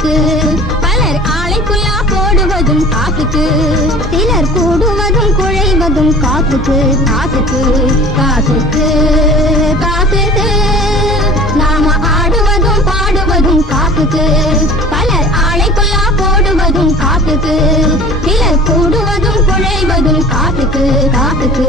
காசுக்கு பலர் ஆலைக்குள்ளா போடுவதும் காசுக்கு சிலர் கூடுவதும் குழைவதும் காசுக்கு காசுக்கு காசுக்கு காசுக்கு நாம ஆடுவதும் பாடுவதும் காசுக்கு பலர் ஆலைக்குள்ளா போடுவதும் காசுக்கு சிலர் கூடுவதும் குழைவதும் காசுக்கு காசுக்கு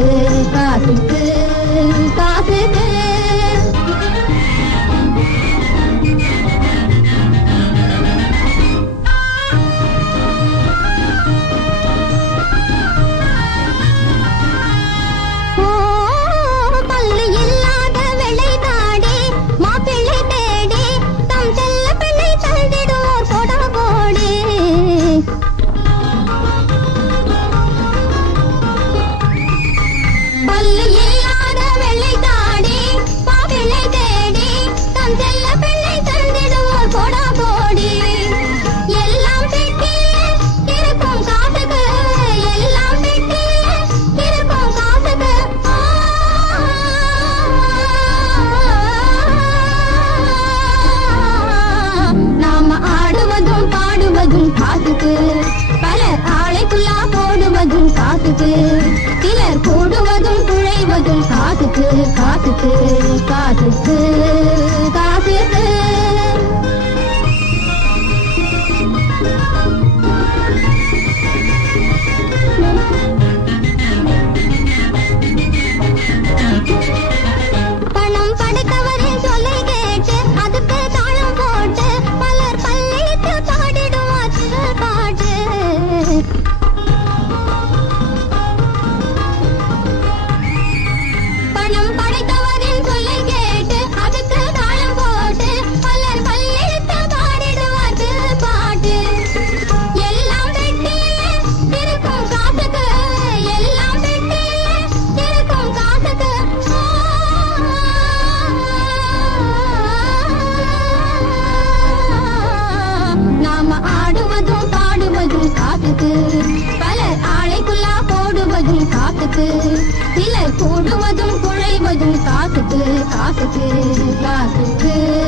காத்துக்கு கிளர் போடுவதும் குழைவதும் காத்துக்கு காத்துக்கு காத்துக்கு காத்துக்கு காசுக்கு சிலர் கூடுவதும் குழைவதும் காத்துக்கு காத்துக்கு காத்துக்கு.